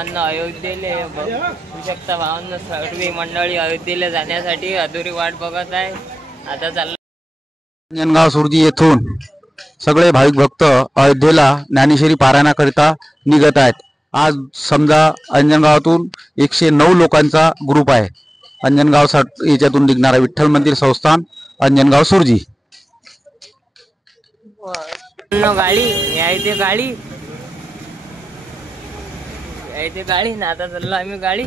अयोध्येला बघू शकता भावांना, सर्व मंडळी अयोध्येला जाण्यासाठी अधुरी वाट बघत आहे. आता चाललं अंजनगाव सुरजी येथून सगळे भाविक भक्त अयोध्येला ज्ञानेश्वरी पारायणाकरिता निघत आहेत. आज समजा अंजनगावातून 109 लोकांचा ग्रुप आहे. अंजनगाव याच्यातून निघणारा विठ्ठल मंदिर संस्थान अंजनगाव सुरजी. गाडी यायची गाडी यायची गाडी ना. आता चाललो आम्ही गाडी.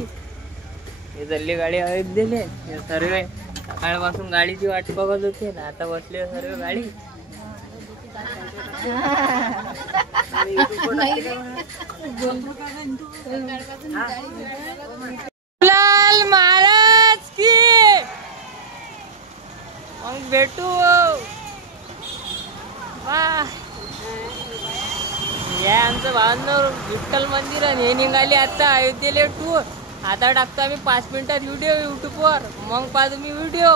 हे चालली गाडी अयोध्येले. सर्व सकाळपासून गाडीची वाट बघत होते ना. आता बसले सर्व गाडी. लाल महाराज की मग भेटू. या आमचं भावना विठ्ठल मंदिर आणि हे निघाले आता अयोध्येला टूर. आता टाकतो आम्ही 5 मिनिटात व्हिडिओ युट्यूबवर. मग पहा तुम्ही व्हिडिओ.